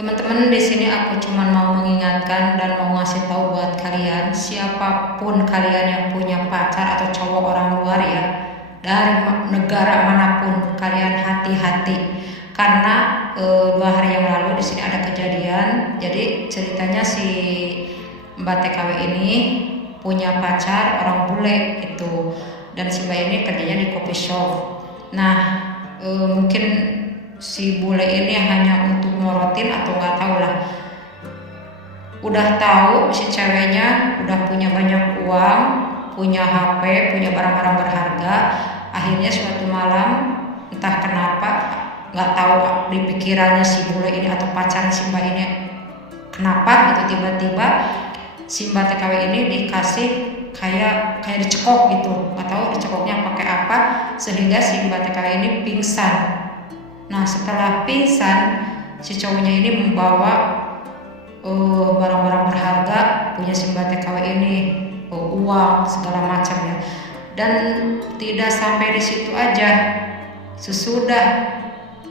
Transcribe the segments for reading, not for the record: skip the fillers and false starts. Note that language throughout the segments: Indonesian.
Teman-teman, di sini aku cuma mau mengingatkan dan mau ngasih tahu buat kalian, siapapun kalian yang punya pacar atau cowok orang luar ya, dari negara manapun, kalian hati-hati. Karena 2 hari yang lalu di sini ada kejadian. Jadi ceritanya si Mbak TKW ini punya pacar orang bule itu, dan si Mbak ini kerjanya di coffee shop. Nah, mungkin si bule ini hanya untuk morotin atau nggak tahu lah. Udah tahu si ceweknya udah punya banyak uang, punya HP, punya barang-barang berharga. Akhirnya suatu malam entah kenapa, nggak tahu di pikirannya si bule ini atau pacar si Mbak ini kenapa gitu tiba-tiba si Mbak TKW ini dikasih kayak dicekok gitu, nggak tahu dicekoknya pakai apa sehingga si Mbak TKW ini pingsan. Nah, setelah pingsan, si cowoknya ini membawa barang-barang berharga punya si Mbak TKW ini, uang segala macam ya. Dan tidak sampai di situ aja, sesudah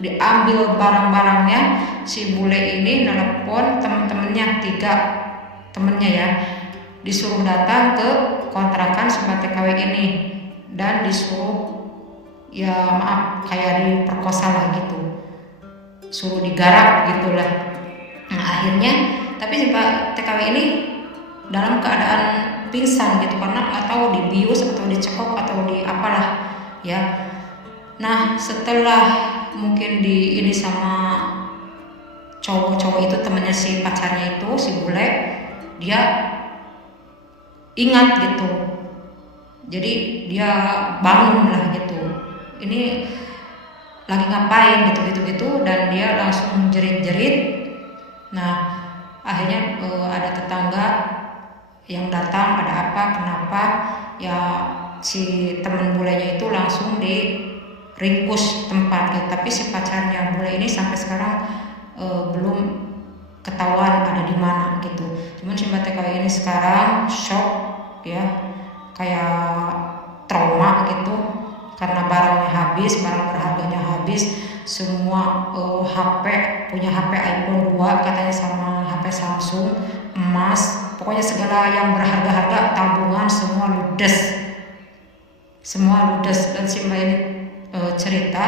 diambil barang-barangnya, si bule ini nelpon teman-temannya, 3 temennya ya, disuruh datang ke kontrakan si Mbak TKW ini dan disuruh, ya maaf, kayak diperkosa lah gitu, suruh digarap gitulah. Nah akhirnya, tapi si Pak TKW ini dalam keadaan pingsan gitu, karena nggak tahu dibius atau dicekok atau di apalah ya. Nah setelah mungkin di ini sama cowok-cowok itu, temennya si pacarnya itu, si bule, dia ingat gitu, jadi dia bangun lah gitu, ini lagi ngapain gitu, dan dia langsung jerit-jerit. Nah akhirnya ada tetangga yang datang, ada apa, kenapa ya, si temen bulenya itu langsung diringkus tempat gitu. Tapi si pacarnya bule ini sampai sekarang belum ketahuan ada di mana gitu. Cuman si Mbak TKW ini sekarang shock ya, kayak trauma gitu, karena barangnya habis, barang berharganya habis semua. HP, punya HP iPhone 2 katanya, sama HP Samsung, emas, pokoknya segala yang berharga-harga, tabungan semua ludes. Dan si Mbak ini cerita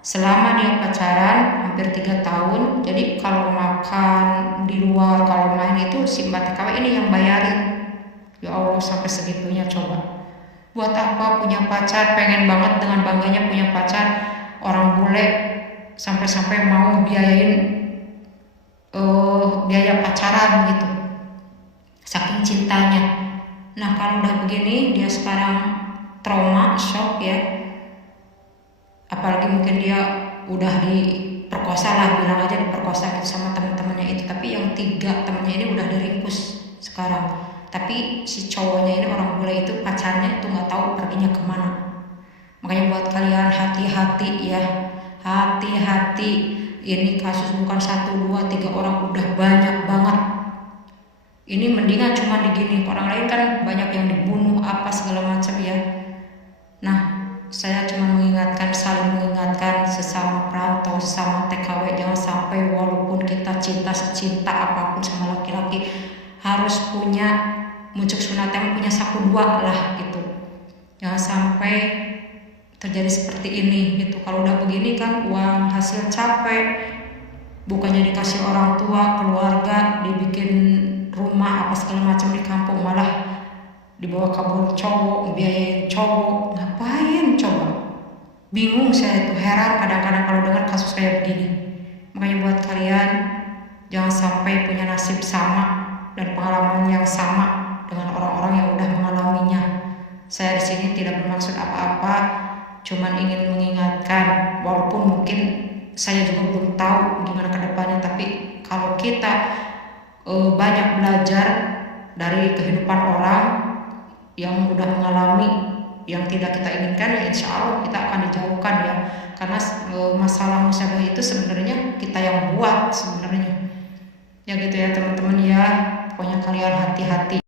selama dia pacaran hampir 3 tahun, jadi kalau makan di luar, kalau main itu si Mbak TKW ini yang bayarin. Ya Allah, sampai segitunya coba. Buat apa punya pacar, pengen banget dengan bangganya punya pacar orang bule, sampai-sampai mau biayain biaya pacaran gitu, saking cintanya. Nah kalau udah begini, dia sekarang trauma, shock ya, apalagi mungkin dia udah diperkosa lah, bilang aja diperkosa gitu sama teman-temannya itu. Tapi yang 3 temannya ini udah diringkus sekarang. Tapi si cowoknya ini, orang bule itu, pacarnya itu nggak tahu perginya kemana. Makanya buat kalian hati-hati ya, hati-hati. Ini kasus bukan 1, 2, 3 orang, udah banyak banget. Ini mendingan cuma digini, orang lain kan banyak yang dibunuh apa segala macam ya. Nah saya cuma mengingatkan, saling mengingatkan sesama perantau, sesama TKW, jangan sampai walaupun kita cinta secinta apapun sama laki-laki, harus punya muncul sunatnya, punya saku 2 lah gitu. Jangan sampai terjadi seperti ini gitu. Kalau udah begini kan uang hasil capek, bukannya dikasih orang tua, keluarga, dibikin rumah apa segala macam di kampung, malah dibawa kabur cowok, biayain cowok. Ngapain coba? Bingung saya tuh, heran kadang-kadang kalau dengar kasus kayak begini. Makanya buat kalian, jangan sampai punya nasib sama dan pengalaman yang sama dengan orang-orang yang udah mengalaminya. Saya di sini tidak bermaksud apa-apa, cuman ingin mengingatkan, walaupun mungkin saya juga belum tahu gimana ke depannya. Tapi kalau kita banyak belajar dari kehidupan orang yang udah mengalami yang tidak kita inginkan, ya insya Allah kita akan dijauhkan ya. Karena masalah musibah itu sebenarnya kita yang buat sebenarnya. Ya gitu ya teman-teman ya, pokoknya kalian hati-hati.